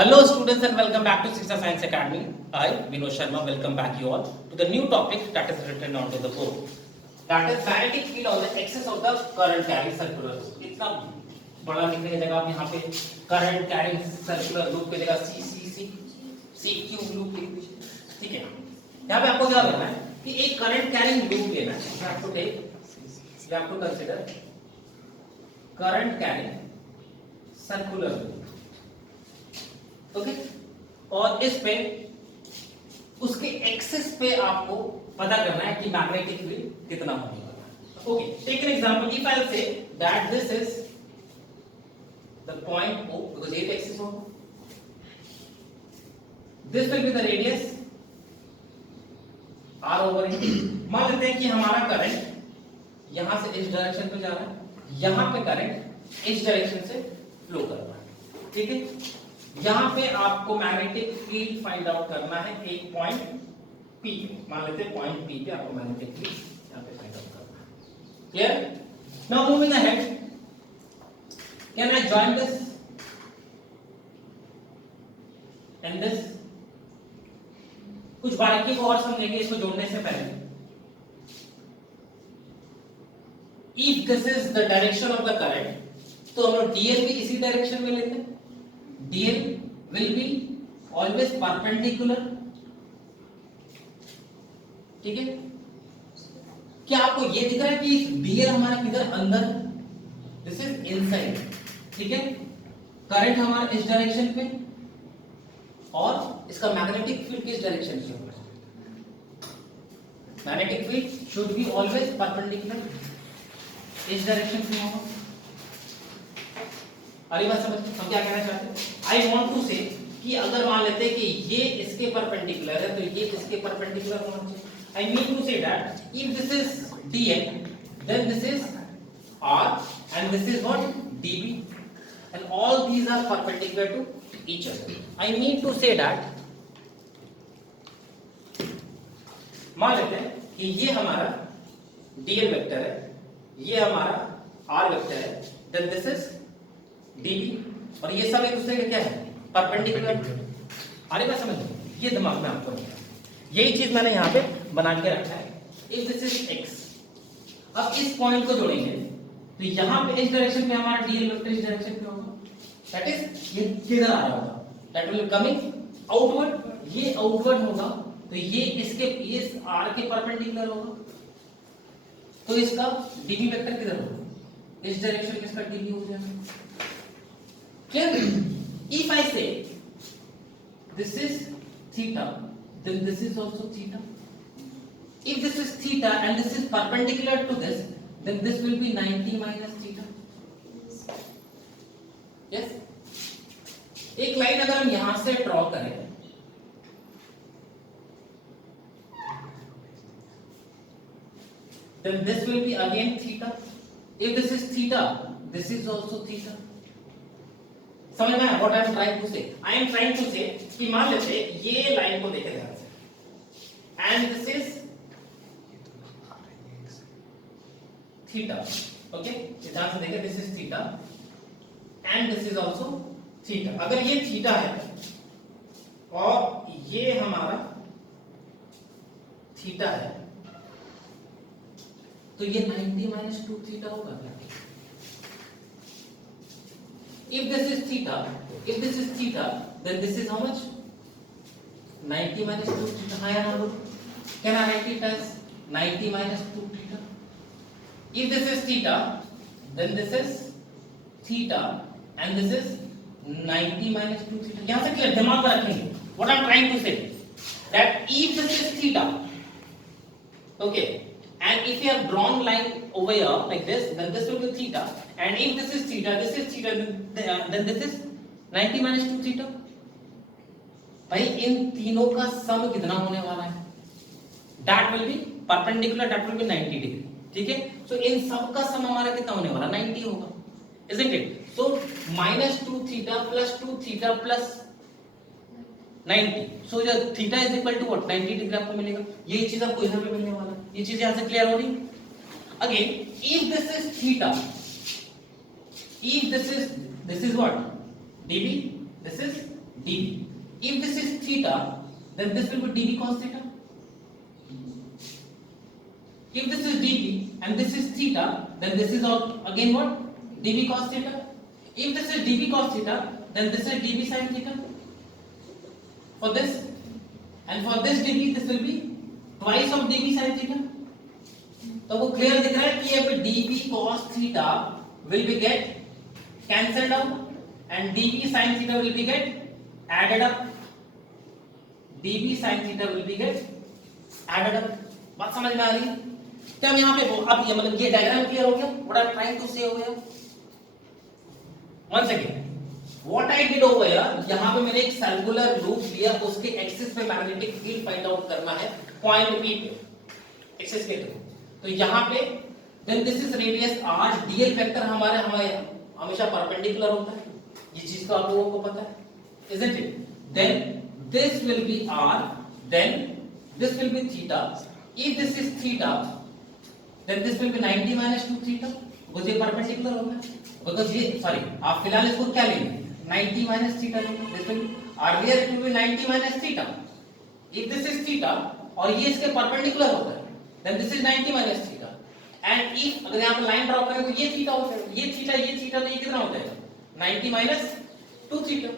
Hello students and welcome back to Shiksha Science Academy. I, Vinod Sharma, welcome back you all to the new topic that is written onto the board. That is magnetic field on the axis of the current carrying circular loop. इतना बड़ा लिखने की जगह आप यहाँ पे current carrying circular loop की जगह C cube loop लिख दीजिए. ठीक है. यहाँ पे आपको क्या करना है कि एक current carrying loop लेना है. You have to consider current carrying circular loop. Okay और इस पे उसके एक्सिस पे आपको पता करना है कि मैग्नेटिक फील्ड कितना होने वाला है. Okay take an example. If I say that this is the point O because ये एक्सिस होगा. This will be the radius R over E. मान लेते हैं कि हमारा करंट यहां से इस डायरेक्शन पे जा रहा है, यहां पे करंट इस डायरेक्शन से फ्लो कर रहा है. ठीक है. यहां पे आपको मैग्नेटिक फील्ड फाइंड आउट करना है एक पॉइंट P पे. मान लेते हैं पॉइंट P पे आपको मैग्नेटिक फील्ड यहां पे फाइंड आउट करना है. Clear? Now moving ahead, can I join this and this? कुछ बारीकी को और समझेंगे इसको जोड़ने से पहले. If this is the direction of the current तो हम लोग dl भी इसी डायरेक्शन में लेते हैं. dl will be always perpendicular. ठीक है. क्या आपको ये दिख रहा है कि dl हमारा किधर अंदर, दिस इज इनसाइड. ठीक है. करंट हमारा इस डायरेक्शन पे और इसका मैग्नेटिक फील्ड किस डायरेक्शन पे होगा? Magnetic field should be always perpendicular, इस डायरेक्शन पे होगा. अरे बात समझ हम क्या कहना चाहते हैं? आई वांट टू से कि अगर मान लेते हैं कि ये इसके परपेंडिकुलर है तो ये इसके परपेंडिकुलर होना चाहिए. I mean to say that if this is dl then this is r and this is what db and all these are perpendicular to each other. I mean to say that मान लेते हैं कि ये हमारा dl vector है, ये हमारा r vector है, then this is db और ये सब एक दूसरे के क्या है? परपेंडिकुलर. अरे बात समझ ये दिमाग में आपको नहीं. यही चीज मैंने यहाँ पे बना के रखा है. इफ दिस इज x, अब इस पॉइंट को जोड़ेंगे तो यहाँ पे इस डायरेक्शन में हमारा dl वेक्टर इस डायरेक्शन पे होगा. दैट इज ये किधर आ रहा होगा? That will coming outward. ये आउटवर्ड होगा तो ये इसके इस r के परपेंडिकुलर होगा. तो इसका db वेक्टर किधर होगा? इस डायरेक्शन में इसका db हो जाएगा. Clear? If I say this is theta, then this is also theta. If this is theta and this is perpendicular to this, then this will be 90 minus theta. Yes? एक line अगर हम यहां से draw करें, then this will be again theta. If this is theta, this is also theta. समझ में आया what I am trying to say? I am trying to से कि मान लेते ये लाइन को देखें ध्यान से and this is theta. Okay ध्यान से देखें, this is theta and this is also theta. अगर ये थीटा है और ये हमारा थीटा है तो ये 90 माइनस 2 थीटा होगा. If this is theta, then this is how much? 90 minus 2 theta. Higher number. Can I write it as 90 minus 2 theta? If this is theta, then this is theta, and this is 90 minus 2 theta. यहाँ से clear दिमाग में रखेंगे. What I'm trying to say that if this is theta, okay, and if you have drawn line over here like this, then this will be theta. And if this is theta, then this is 90 minus 2 theta. भाई इन तीनों का सम कितना होने वाला है? That will be perpendicular, that will be 90 degree. ठीक है? So इन सब का सम हमारा कितना होने वाला? 90 होगा. Isn't it? So minus 2 theta plus 2 theta plus 90. So theta is equal to what? 90 degree आपको मिलेगा. यही चीज आपको इधर पे मिलने वाला है. ये चीज यहाँ से क्लियर हो रही? Again, if this is theta, if this is what? dB, this is dB. If this is theta, then this will be dB cos theta. If this is dB and this is theta, then this is all again what? dB cos theta. If this is dB cos theta, then this is dB sin theta. For this and for this dB, this will be twice of dB sin theta. तो वो clear दिख रहा है कि अब dB cos theta will be get cancelled out and dB sin theta will be get added up. dB sin theta will be get added up. बात समझ में आ रही है? क्या यहाँ पे अब ये मतलब ये डायग्राम क्लियर हो गया? What I'm trying to say over here? Once again, what I did over here, यहाँ पे मैंने एक सर्कुलर लूप लिया, उसके एक्सिस पे मैग्नेटिक फील्ड फाइंड आउट करना है पॉइंट P पे, एक्सिस पे तो यहाँ पे then this is radius r, dl vector हमारे हमेशा परपेंडिकुलर होता है, ये चीज तो आप लोगों को पता है, isn't it? Then this will be r, then this will be theta. If this is theta, then this will be 90 minus 2 theta, because ये परपेंडिकुलर होता है, because ये सॉरी आप फिलहाल इसको क्या लेंगे 90 minus theta लेंगे, this will earlier it will be 90 minus theta. If this is theta और ये इसके परपेंडिकुलर होता है, then this is 90 minus theta. And if अगर यहाँ पे लाइन ड्रॉ करें तो ये थीटा हो जाएगा, ये थीटा तो ये कितना हो जाएगा 90 minus 2 थीटा.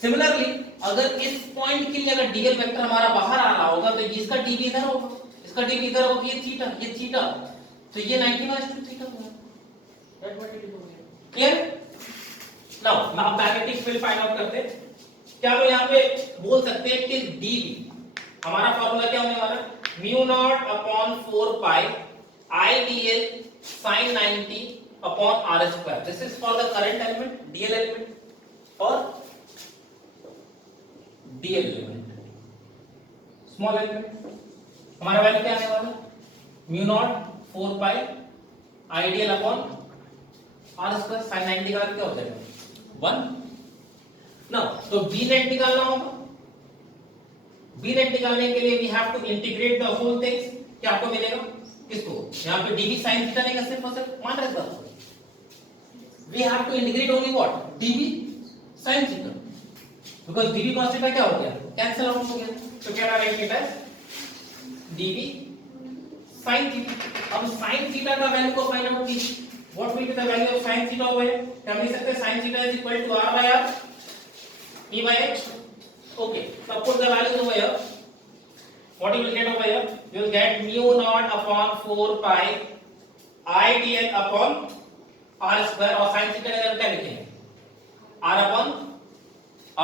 सिमिलरली अगर इस पॉइंट के लिए अगर डीएल वेक्टर हमारा बाहर आ रहा होगा तो इसका डीबी इधर होगा, इसका डीबी इधर होगा, ये थीटा तो ये 90 minus 2 थीटा होगा. That what it is. Clear? Now magnetic field find out करते हैं. क्या हम यहाँ पे बोल सकते हैं कि डीबी हमारा फॉर्मूला क्या होने वाला है, mu naught upon 4 pi IDL sin 90 upon R square. This is for the current element, DL element, or DL element, small element. हमारा वैल्यू क्या आने वाला, म्यू नॉट 4 पाई IDL upon R square sin 90 का क्या हो जाएगा 1. Now तो B net निकालना होगा. B net निकालने के लिए we have to integrate the whole things. क्या आपको मिलेगा, किसको यहाँ पे dB sin theta नहीं कर सिर्फ और सिर्फ मान रहे हैं, we have to integrate only what dB sin theta, because dB cos theta क्या हो गया, कैंसिल आउट हो गया, तो क्या right theta dB sin theta. अब sin theta का वैल्यू को फाइंड आउट कीजिए. What will be the value of sin theta over here? क्या हम लिख सकते हैं sin theta is equal to r by r e by h. Okay, so put the values over here. What you will get over here? You will get mu naught upon 4 pi IDL upon R square, और sin theta का क्या लिखेंगे R upon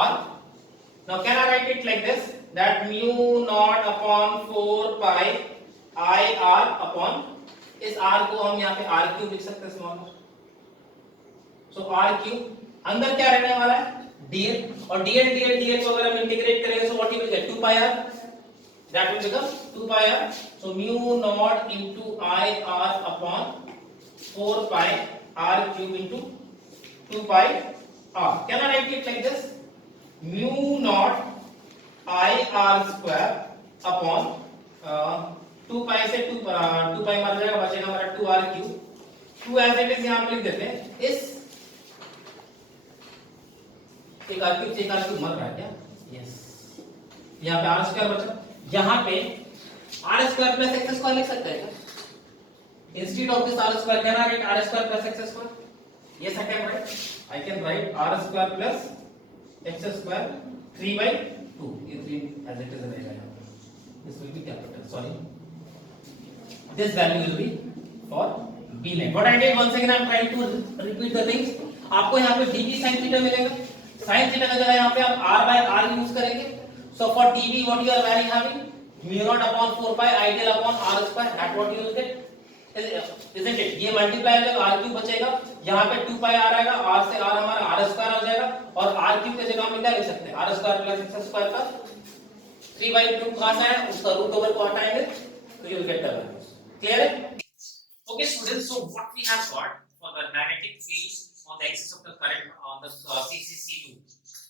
R. Now can I write it like this, that mu naught upon 4 pi IR upon इस R को हम यहाँ पे R cube लिख सकते हैं स्मॉल. So R क्यूब अंदर क्या रहने वाला है DL, और DL को अगर हम इंटीग्रेट करेंगे so what you will get 2 pi R, that will become 2 pi r. So mu naught into I r upon 4 pi r cube into 2 pi r. Can I write it like this? Mu naught I r square upon 2 pi से 2 pi मर जाएगा, बचेगा हमारा 2 r cube. 2 as it is यहाँ पे लिख देते हैं. इस एक r cube से एक r cube मर रहा है क्या? Yes. यहाँ पे r square बचा, यहाँ पे r square plus x square लिख सकते हैं क्या? Instead of this r square, can I write r square plus x square? Yes, I can write. I can write r square plus x square 3 by 2. ये 3 as it is रहेगा यहाँ पे. This will be capital. Sorry. This value will be for B net. What I did, once again I am trying to repeat the things. आपको यहाँ पे dB sin theta मिलेगा. Sin theta का जगह यहाँ पे आप r by r यूज करेंगे. So for dB, what you are having? Mu naught upon 4 pi IDL upon R square. That what you will get, isn't it? ये multiply हो जाएगा, R क्यूब बचेगा, यहाँ पे 2 pi R आएगा, R से R हमारा R स्क्वायर हो जाएगा, और R क्यूब की जगह हम क्या लिख सकते हैं, R square plus x square का 3 by 2 कहाँ से आया, उसका रूट ओवर को हटाएंगे, तो you will get the values. Clear है? Okay students, so what we have got for the magnetic field on the axis of the current on the CC2,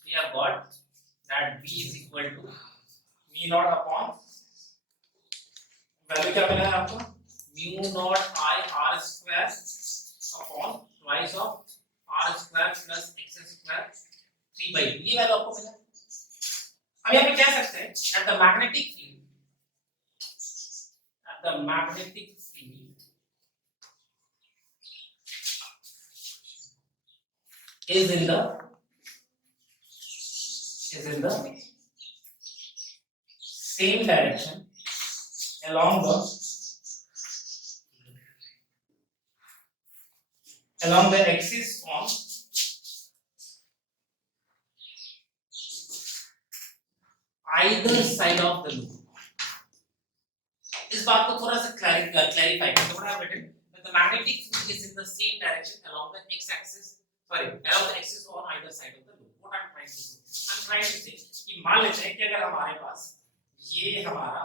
we have got that B is equal to mu naught upon value क्या मिला है आपको, mu naught I r square upon twice of r square plus x square 3/2 ये value आपको मिला। अब यहाँ पे कह सकते हैं that the magnetic field is in the same direction along the axis on either side of the loop। इस बात को थोड़ा सा क्लैरिफाई करें। what I've written that the magnetic field is in the same direction along the x-axis along the axis on either side of the loop। what I'm trying to say कि मान लेते हैं कि अगर हमारे पास ये हमारा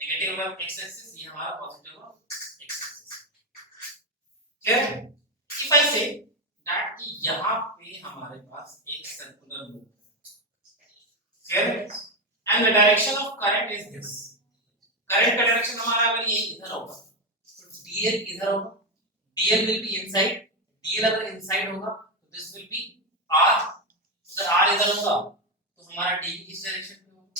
नेगेटिव होगा x एक्सिस, ये हमारा पॉजिटिव होगा x axis. Clear? If I say that कि यहां पे हमारे पास एक circular loop, clear, and the direction of current is this. Current का डायरेक्शन हमारा अगर ये इधर होगा तो dl इधर होगा, dl will be inside, dl अगर इनसाइड होगा तो दिस विल बी r, अगर r इधर होगा तो हमारा d किस डायरेक्शन में होगा।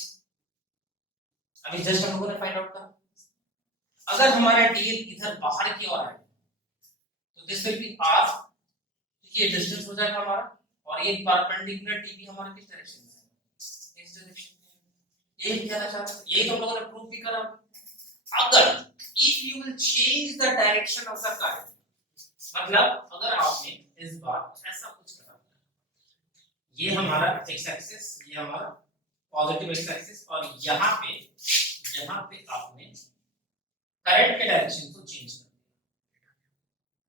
अभी जस्ट हम लोगों ने फाइंड आउट करा। अगर हमारा dl इधर बाहर की ओर है तो दिस विल बी r, ये डिस्टेंस हो जाएगा हमारा, और ये परपेंडिकुलर db हमारा किस डायरेक्शन में है, इस डायरेक्शन में। यही कहना चाहते हैं, यही तो हम लोगों ने प्रूव भी करा। अगर if you will change the direction of the current, मतलब अगर आपने इस बार ऐसा कुछ करा, ये हमारा x एक्सिस, ये हमारा पॉजिटिव x एक्सिस, और यहाँ पे आपने करंट के डायरेक्शन को चेंज कर दिया,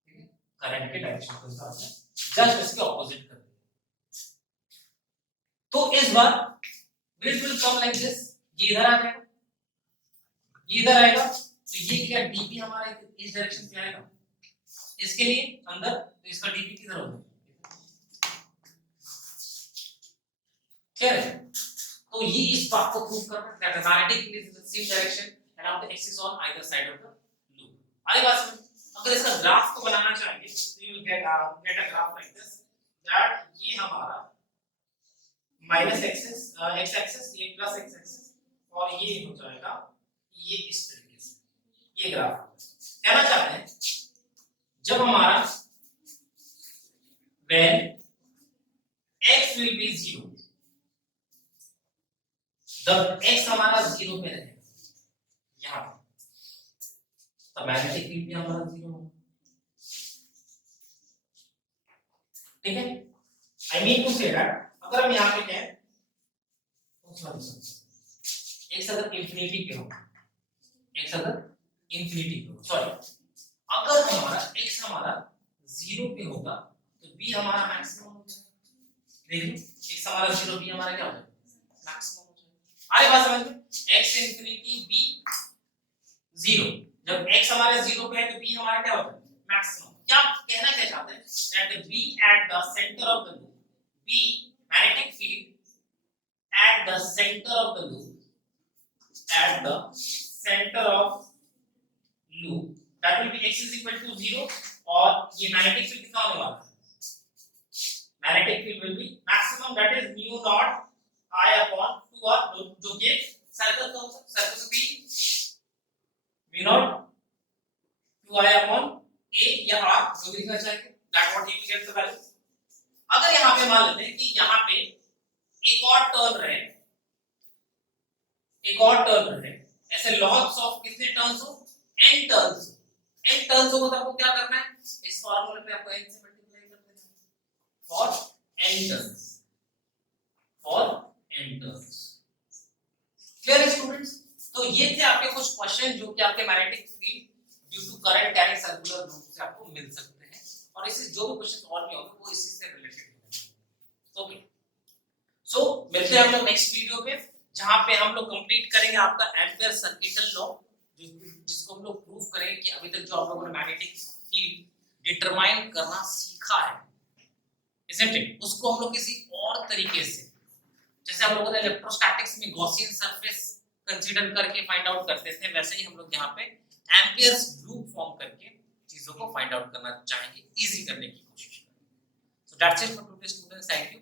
ठीक है, करंट के डायरेक्शन को जस्ट इसके ऑपोजिट कर दिया। तो इस बार it will come like this, ये इधर आ जाएगा, ये इधर आएगा, तो ये क्या dp हमारा इस डायरेक्शन पे आएगा, इसके लिए अंदर, तो इसका dp किधर होगा, क्लियर है? तो ये इस बात को प्रूव करना है that the magnetic field is in the same direction along the axis on either side of the loop। आगे बात समझ। अगर इसका ग्राफ को बनाना चाहेंगे तो you will get a graph like this, that ये हमारा माइनस एक्सिस, x एक्सिस, ये प्लस x एक्सिस, और ये हो जाएगा ये इस तरीके से, ये ग्राफ कहना चाहते हैं जब हमारा when x will be 0, जब x हमारा 0 पे रहेगा यहाँ पे, तो मैग्नेटिक फील्ड भी हमारा 0 होगा, ठीक है। I mean to say that अगर हम यहाँ पे कहें x अगर इंफिनिटी पे हो, x अगर इंफिनिटी पे हो, सॉरी, अगर हमारा x हमारा 0 पे होगा तो b हमारा मैक्सिमम हो जाएगा। देखिए x हमारा 0, b हमारा क्या हो जाएगा, मैक्सिमम हो जाएगा। आगे बात समझ में, x इंफिनिटी b 0, जब x हमारा 0 पे है तो b हमारा क्या होता है, मैक्सिमम। क्या कहना क्या चाहते हैं that b at the center of the loop, b magnetic field at the center of the loop, that will be x is equal to 0, और ये magnetic field कितना होने वाला है, magnetic field will be maximum, that is mu naught I upon 2r, जो कि circle का circle भी mu naught 2i upon a या r जो भी लिखना चाहिए, that what you will get the value। अगर यहाँ पे मान लेते हैं कि यहाँ पे एक और टर्न रहे, ऐसे लॉग्स ऑफ कितने टर्न्स हो, n टर्न्स हो तो आपको क्या करना है, इस फार्मूले पे आपको n से मल्टीप्लाई कर देना है फॉर n टर्न्स। क्लियर है स्टूडेंट्स? तो ये थे आपके कुछ क्वेश्चन जो कि आपके magnetic field due to current carrying circular loop से आपको मिल सकते हैं, और इससे जो भी क्वेश्चन और भी होंगे वो इसी से रिलेटेड होंगे। ओके, सो मिलते हैं हम लोग नेक्स्ट वीडियो पे, जहां पे हम लोग कंप्लीट करेंगे आपका एम्पियर सर्किटल लॉ, जिसको हम लोग प्रूव करेंगे कि अभी तक जो आप लोगों ने मैग्नेटिक फील्ड डिटरमाइन करना सीखा है, isn't it? उसको हम लोग किसी और तरीके से, जैसे हम लोगों ने इलेक्ट्रोस्टैटिक्स में गॉसियन सरफेस कंसीडर करके फाइंड आउट करते थे, वैसे ही हम लोग यहाँ पे एम्पियर्स लूप फॉर्म करके चीजों को फाइंड आउट करना चाहेंगे, इजी करने की कोशिश करेंगे। So that's it for today students, thank you.